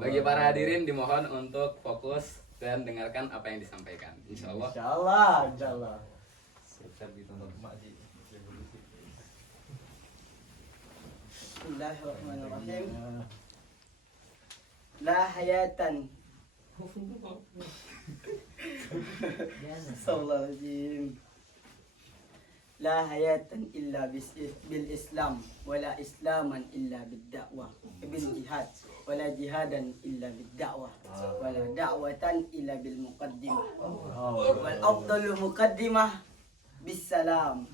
Bagi para hadirin dimohon untuk fokus dan dengarkan apa yang disampaikan. Insyaallah. Insyaallah. Bismillahirrahmanirrahim. La hayatan. Astagfirullahaladzim. La hayatan illa bil Islam, wala islaman illa bid da'wah, bil jihad, wala jihadan illa bid da'wah, wala da'watan illa bil muqaddimah. Wal afdalu muqaddimah bis salam.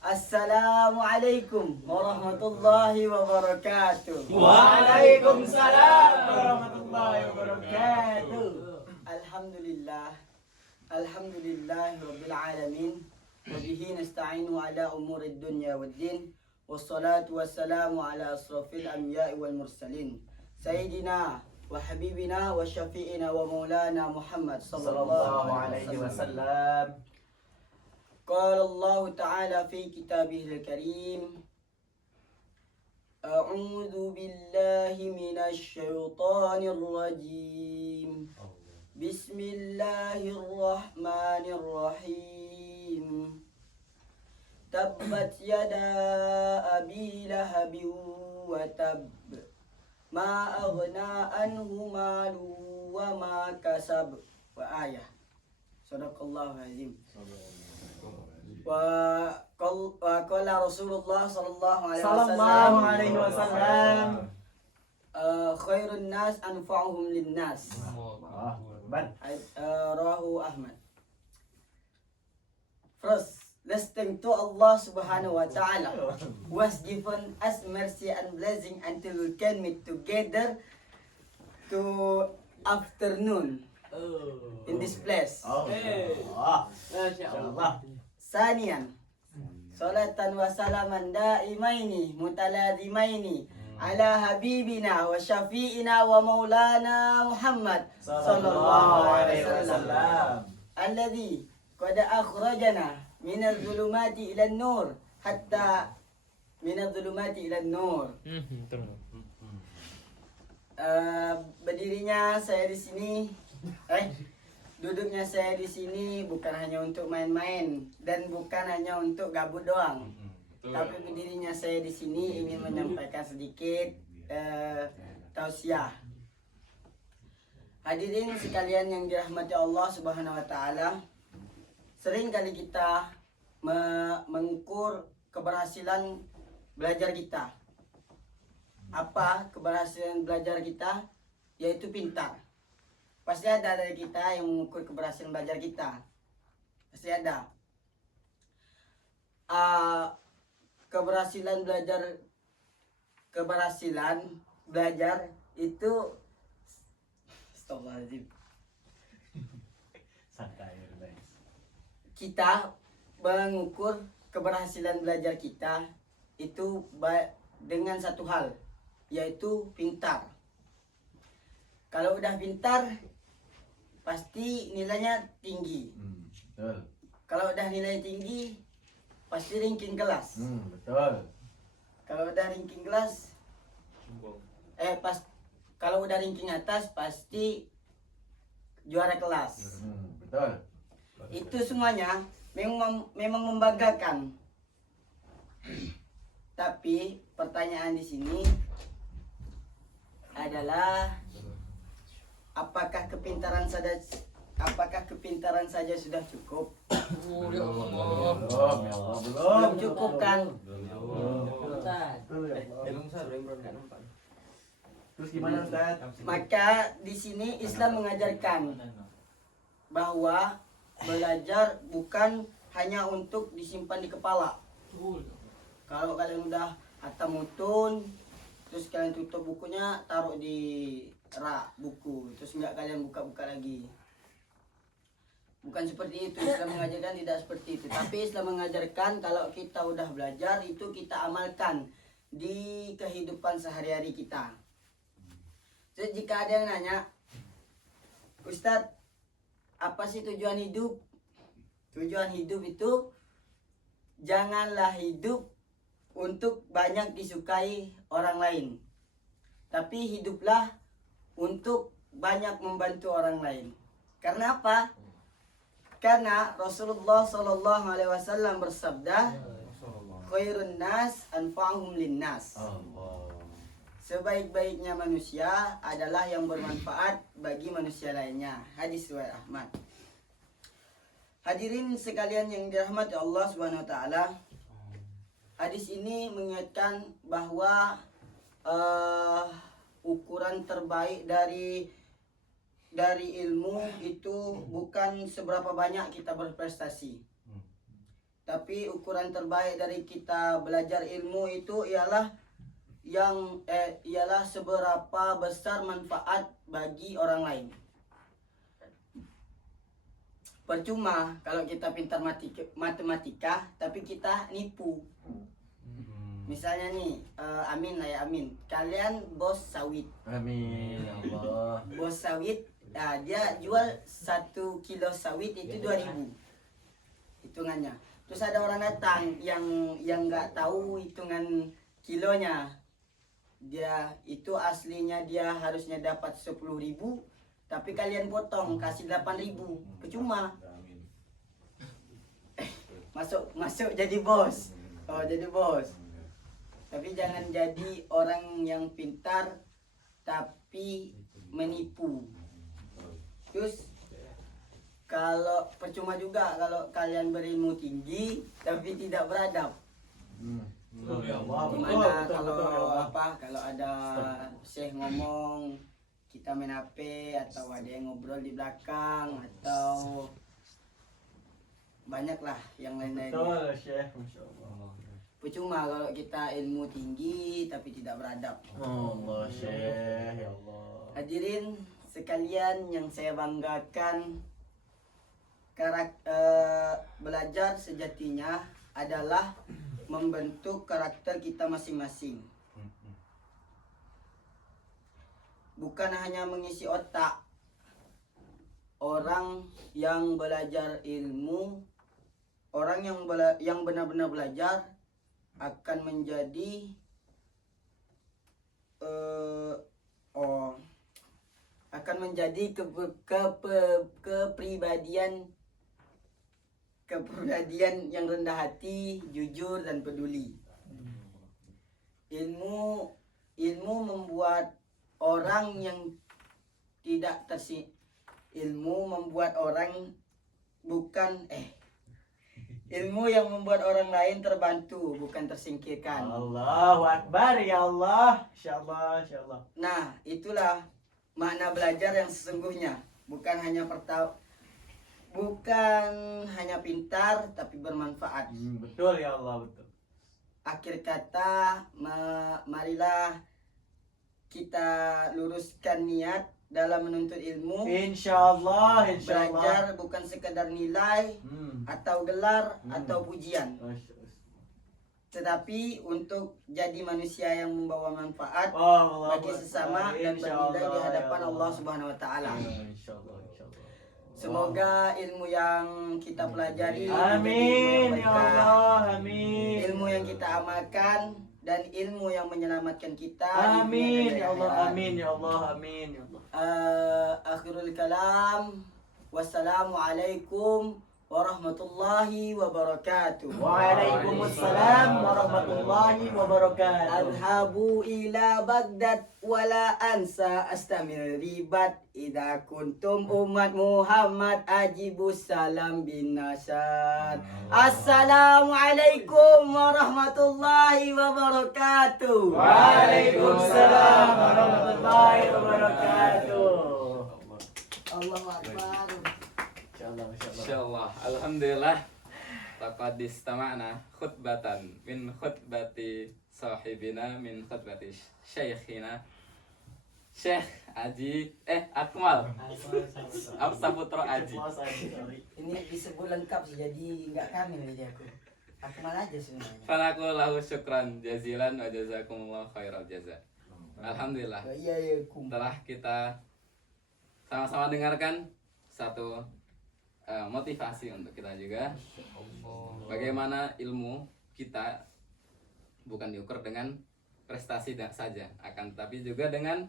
Assalamualaikum warahmatullahi wabarakatuh. Waalaikumsalam warahmatullahi wabarakatuh. Alhamdulillah. Alhamdulillah rabbil alamin. Wabihi nasta'inu ala umuri dunya waddin. Wassalatu wassalamu ala asrafil anbiya'i wal mursalin. Sayyidina wa habibina wa syafi'ina wa maulana Muhammad sallallahu alaihi wasallam. Qala Allah ta'ala fi kitabihil karim. A'udzu billahi minasy syaithanir rajim. Bismillahirrahmanirrahim. Tabbat yada abi lahabin wa tab. Ma aghna anhu malu wa ma kasab. Wa ayah. Sadaqallahu azim. Wa qala Rasulullah sallallahu alaihi wasallam. Khairun nas anfa'uhum lin nas. Rawahu Ahmad. First, let's thank to Allah subhanahu wa ta'ala who has given us mercy and blessing until we can meet together to afternoon in this place. Sanian, salatan wa salaman daimaini mutalazimaini ala habibina wa syafi'ina wa maulana Muhammad sallallahu alaihi wasallam alladhi qad akhrajana minal zulumati ila nur hatta minal zulumati ila nur. Berdirinya saya di sini, duduknya saya di sini bukan hanya untuk main-main dan bukan hanya untuk gabut doang. Tapi berdirinya saya di sini ingin menyampaikan sedikit tausiah. Hadirin sekalian yang dirahmati Allah Subhanahu wa taala, sering kali kita mengukur keberhasilan belajar kita. Apa keberhasilan belajar kita? Yaitu pintar. Pasti ada dari kita yang mengukur keberhasilan belajar kita. Pasti ada. Keberhasilan belajar itu astagfirullahaladzim. Kita mengukur keberhasilan belajar kita itu dengan satu hal, yaitu pintar. Kalau udah pintar pasti nilainya tinggi. Kalau udah nilai tinggi pasti ranking kelas. Betul. Kalau udah ranking kelas, kalau udah ranking atas pasti juara kelas. Betul. Itu semuanya memang membanggakan. Tapi pertanyaan di sini adalah apakah kepintaran saja sudah cukup? Belum cukup kan? Terus gimana Ustaz? Maka di sini Islam mengajarkan bahwa belajar bukan hanya untuk disimpan di kepala. Kalau kalian udah hatam mutun, terus kalian tutup bukunya, taruh di rak buku, terus nggak kalian buka-buka lagi. Bukan seperti itu. Islam mengajarkan tidak seperti itu. Tapi Islam mengajarkan kalau kita udah belajar itu kita amalkan di kehidupan sehari-hari kita. Jadi jika ada yang nanya, Ustadz, apa sih tujuan hidup? Tujuan hidup itu janganlah hidup untuk banyak disukai orang lain, tapi hiduplah untuk banyak membantu orang lain. Karena apa? Karena Rasulullah Shallallahu Alaihi Wasallam bersabda, khairun nas anfa'uhum linnas. Sebaik-baiknya manusia adalah yang bermanfaat bagi manusia lainnya. Hadis riwayat Ahmad. Hadirin sekalian yang dirahmati Allah Subhanahu wa taala. Hadis ini mengingatkan bahwa ukuran terbaik dari ilmu itu bukan seberapa banyak kita berprestasi. Tapi ukuran terbaik dari kita belajar ilmu itu ialah ialah seberapa besar manfaat bagi orang lain. Percuma kalau kita pintar matematika tapi kita nipu. Misalnya nih, Amin lah ya Amin. Kalian bos sawit. Amin ya Allah. Bos sawit, dia jual 1 kilo sawit itu 2.000 hitungannya. Terus ada orang datang yang nggak tahu hitungan kilonya. Dia itu aslinya dia harusnya dapat 10.000, tapi kalian potong kasih 8.000, percuma. Masuk jadi bos. Oh, jadi bos. Tapi jangan jadi orang yang pintar tapi menipu. Terus kalau percuma juga kalau kalian berilmu tinggi tapi tidak beradab. Gimana kalau ada syekh ngomong kita main HP atau ada yang ngobrol di belakang atau banyaklah yang lain-lain. Betul, Syekh, Masya Allah. Percuma kalau kita ilmu tinggi tapi tidak beradab. Allah, Syekh, ya Allah. Hadirin sekalian yang saya banggakan, belajar sejatinya adalah membentuk karakter kita masing-masing. Bukan hanya mengisi otak. Orang yang belajar ilmu, orang yang benar-benar belajar akan menjadi kepribadian yang rendah hati, jujur dan peduli. Ilmu membuat orang yang tidak ilmu yang membuat orang lain terbantu, bukan tersingkirkan. Allahu Akbar, ya Allah. Insyaallah, insyaallah. Nah, itulah makna belajar yang sesungguhnya. Bukan hanya pintar, tapi bermanfaat. Betul ya Allah, betul. Akhir kata, marilah kita luruskan niat dalam menuntut ilmu. Insyaallah, insyaallah. Belajar bukan sekedar nilai atau gelar atau pujian, tetapi untuk jadi manusia yang membawa manfaat bagi sesama dan bernilai di hadapan Allah Subhanahu wa taala. Semoga ilmu yang kita pelajari, amin ya Allah, amin. Ilmu yang kita amalkan dan ilmu yang menyelamatkan kita. Amin ya Allah, amin ya Allah, amin ya Allah. Akhirul kalam. Wassalamualaikum warahmatullahi wabarakatuh. Waalaikumsalam warahmatullahi wabarakatuh. Adhabu ila Baghdad wala ansa astamil ribat idza kuntum umat Muhammad ajibus salam bin nasad. Assalamualaikum warahmatullahi wabarakatuh. Waalaikumsalam warahmatullahi wabarakatuh. Allahu Akbar. Insyaallah. Alhamdulillah. Laqad istama'na khutbatan min khutbati sahibina min khutbati syekhina Syekh Aji Akmal Saputra Aji. Ini disebut lengkap sih, jadi nggak kamil jadi aku. Akmal aja sebenarnya. Fanaku lahu syukran jazilan wa jazakumullah khairal jaza. Alhamdulillah. Setelah kita sama-sama dengarkan satu motivasi untuk kita juga, bagaimana ilmu kita bukan diukur dengan prestasi saja, akan tapi juga dengan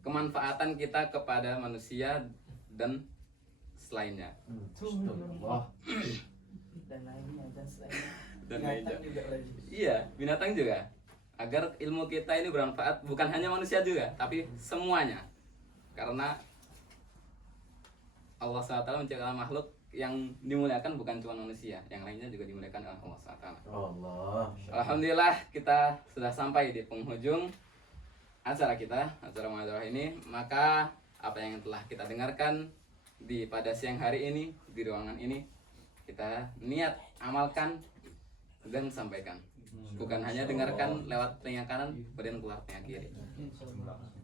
kemanfaatan kita kepada manusia dan selainnya. Astagfirullah. Dan lainnya dan selainnya. Dan Binatang lainnya. juga lagi. Iya, binatang juga. Agar ilmu kita ini bermanfaat bukan hanya manusia juga, tapi semuanya. Karena Allah SWT menciptakan makhluk yang dimuliakan bukan cuma manusia, yang lainnya juga dimuliakan oleh Allah SWT. Allah. Alhamdulillah kita sudah sampai di penghujung acara kita, acara muhadharah ini. Maka apa yang telah kita dengarkan pada siang hari ini di ruangan ini, kita niat amalkan dan sampaikan. Bukan hanya dengarkan lewat telinga kanan kemudian keluar telinga kiri.